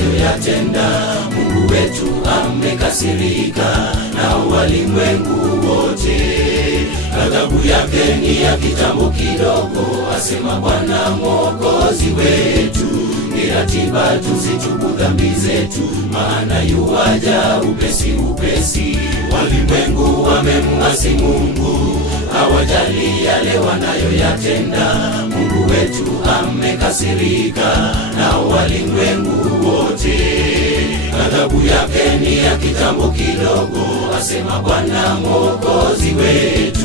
anayoyatenda. Mungu wetu amekasirika na walimwengu wote. Ghadhabu yake ni ya kitambo kidogo, asema Bwana Mwokozi wetu. Ni ratiba tuzitubu dhambi zetu, maana yuaja upesi upesi. Walimwengu wamemuasi Mungu, hawajali yale wanayoyatenda. Mungu wetu amekasirika na walimwengu wote. Ghadhabu yake ni ya kitambo kidogo, asema Bwana Mwokozi wetu.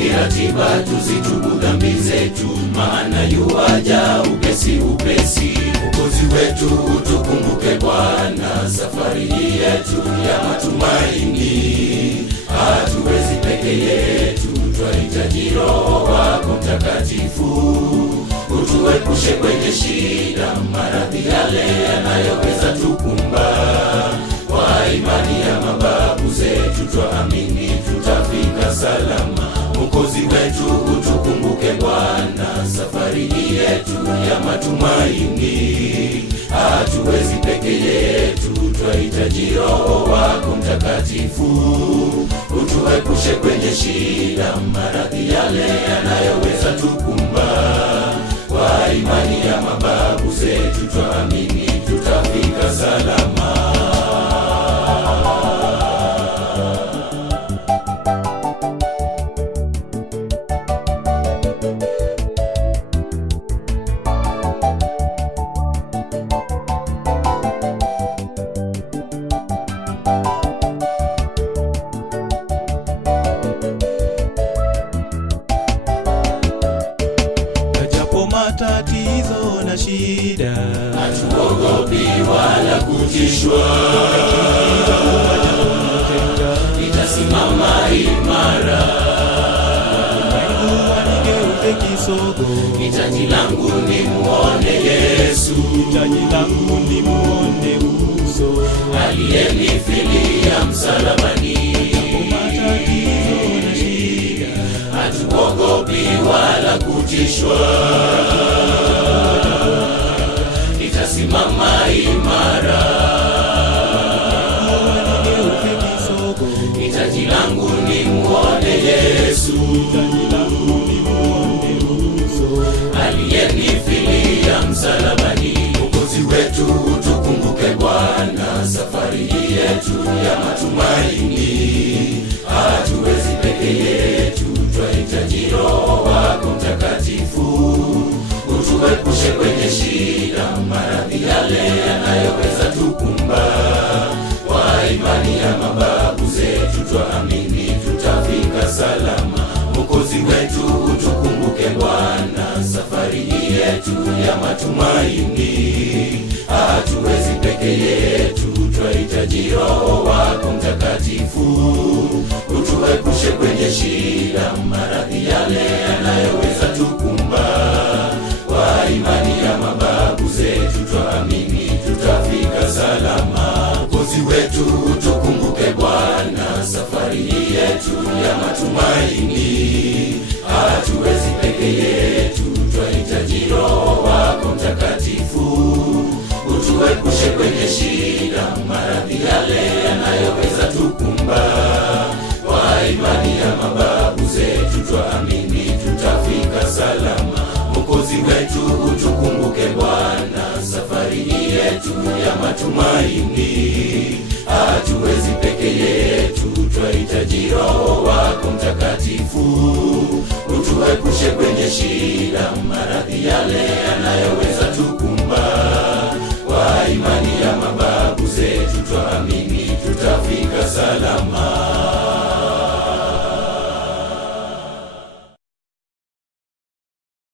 Ni ratiba tuzitubu dhambi zetu, maana yuaja upesi upesi. Mwokozi wetu tukumbuke Bwana, safari yetu ya matumaini. Hatuwezi peke yetu, twahitaji Roho wako Mtakatifu. Utuepushe kwenye shida, maradhi yale yanayoweza tukumba. Kwa imani ya mababu zetu twaamini tutafika salama. Mwokozi wetu utukumbuke Bwana, safari yetu ya matumaini. Hatuwezi peke yetu, twahitaji Roho wako Mtakatifu. Utuepushe kwenye shida, maradhi yale yanayoweza tukumba. Kwa imani ya mababu zetu twaamini tutafika salama. Matatizo na shida, hatuogopi wala kutishwa. Nitasimama imara, Mungu anigeuze kisogo. hitaji langu ni muone Yesu, hitaji langu ni muone uso aliyenifilia msalabani. Matatizo na shida, hatuogopi wala kutishwa. Nitasimama imara, hitaji langu ni muone Yesu, aliyenifilia msalabani. Mwokozi wetu tukumbuke Bwana, safari yetu ya matumaini. Hatuwezi peke yetu, twahitaji Roho wako Mtakatifu. Utuepushe kwenye shida, maradhi yale yanayoweza tukumba. Kwa imani ya mababu zetu twaamini tutafika salama. Mwokozi wetu utukumbuke Bwana, safari yetu ya matumaini. Hatuwezi peke yetu, twahitaji Roho wako Mtakatifu. Utuepushe kwenye shida, maradhi yale yanayoweza tukumba. Kwa imani ya mababu zetu twaamini tutafika salama. Mwokozi wetu utukumbuke Bwana, safari yetu ya matumaini. Hatuwezi peke yetu, twahitaji Roho wako Mtakatifu. Utuepushe kwenye shida, maradhi yale yanayoweza tukumba. Kwa imani ya mababu zetu twaamini tutafika salama. Mwokozi wetu utukumbuke Bwana, safari yetu ya matumaini. Hatuwezi peke yetu, twahitaji Roho wako Mtakatifu. Utuepushe kwenye shida, maradhi yale